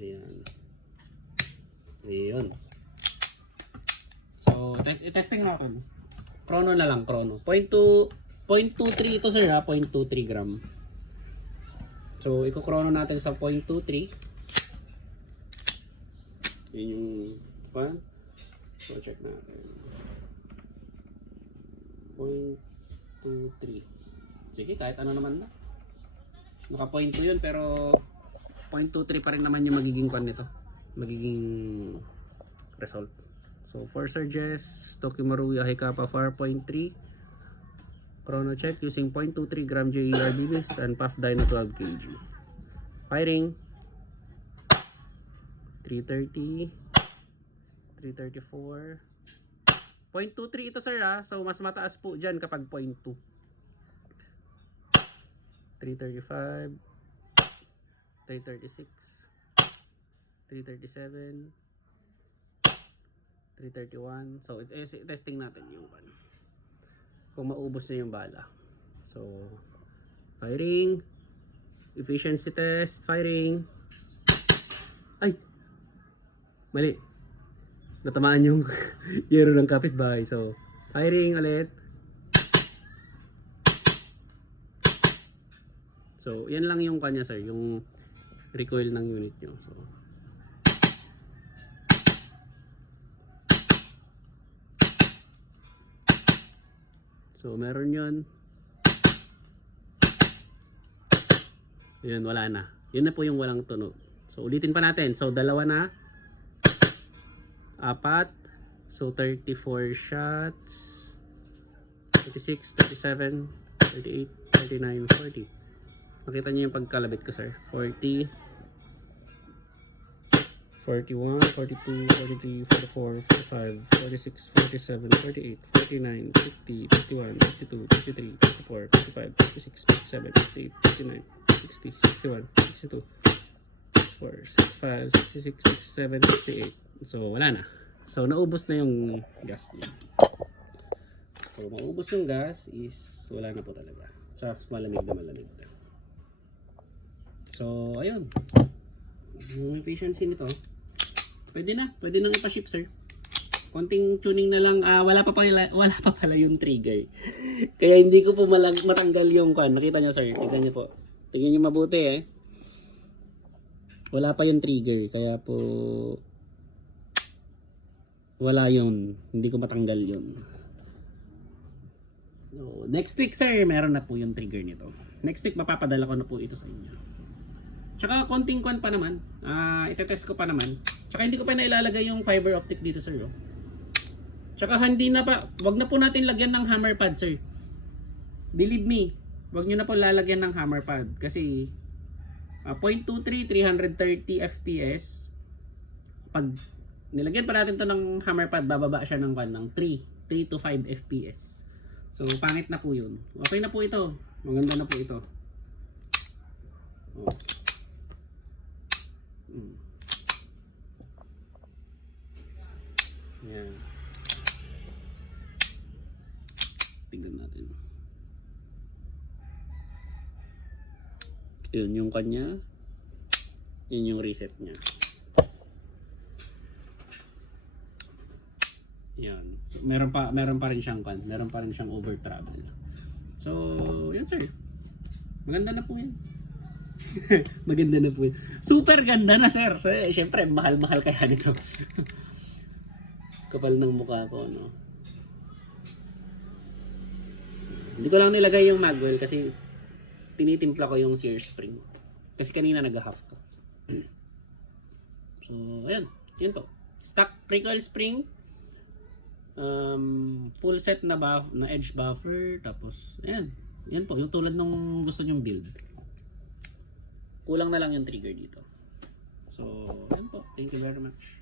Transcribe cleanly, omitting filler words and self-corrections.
Ayan. Ayun. So, testing natin. Chrono na lang, chrono. 0.23 ito sir ha, 0.23 gram. So, iko-chrono natin sa 0.23. Yun yung pan. So, check natin. 0.23. Sige, kahit ano naman na. Naka 0.2 yun, pero 0.23 pa rin naman yung magiging pan nito. Magiging result. So, 4 surges, Tokimaru Yahe Kappa 4.3. Chrono check using 0.23 gram JER BBs and Puff Dyno 12 kg. Firing. 330. 334. 0.23 ito sir ha. So, mas mataas po dyan kapag 0.2. 335. 336. 337. 331. So, testing natin yung kung maubos na yung bala. So, firing. Efficiency test. Firing. Ay! Mali. Natamaan yung yero ng kapitbahay. So, firing ulit. So, yan lang yung kanya sir. Yung recoil ng unit nyo. So, meron yun. Yun, wala na. Yun na po yung walang tunog. So, ulitin pa natin. So, dalawa na. 4. So, 34 shots. 36, 37, 38, 39, 40. Makita niyo yung pagkalabit ko, sir. 40. 41, 42, 43, 44, 45, 46, 47, 48, 49, 50, 51, 52, 53, 54, 55, 56, 57, 58, 59, 60, 61, 62, 64, 65, 66, 67, 68. So, wala na. So, naubos na yung gas niya. So, maubos yung gas is wala na po talaga. Tsaka malamig na malamig na. So, ayun. Yung efficiency nito, pwede nang ipa-ship sir. Konting tuning na lang, wala pa pala yung trigger. Kaya hindi ko po matanggal yung kan. Nakita niyo sir, tingnan niyo po. Tingnan niyo mabuti Wala pa yung trigger, kaya po wala yun. Hindi ko matanggal yun. So, next week sir, meron na po yung trigger nito. Next week mapapadala ko na po ito sa inyo. Tsaka konting kon pa naman. Itetest ko pa naman. Tsaka hindi ko pa nailalagay yung fiber optic dito sir. Tsaka wag na po natin lagyan ng hammer pad sir. Believe me, wag nyo na po lalagyan ng hammer pad. Kasi 0.23, 330 FPS. Pag nilagyan pa natin to ng hammer pad, bababa siya ng 3 to 5 FPS. So pangit na po yun. Okay na po ito. Maganda na po ito. Yan. Tingnan natin. Yun yung kanya. Yun yung reset niya. Yan. So, meron pa rin siyang over travel. So, yan sir. Maganda na po yan. Maganda na po yan. Super ganda na sir. So, syempre, mahal-mahal kaya nito. Kapal ng mukha ko, no? Hindi ko lang nilagay yung magwell kasi tinitimpla ko yung sear spring. Kasi kanina nag-half to. So, ayun. Yun po. Stock recoil spring. Full set na edge buffer. Tapos, ayan. Yan po. Yung tulad nung gusto nyong build. Kulang na lang yung trigger dito. So, yan po. Thank you very much.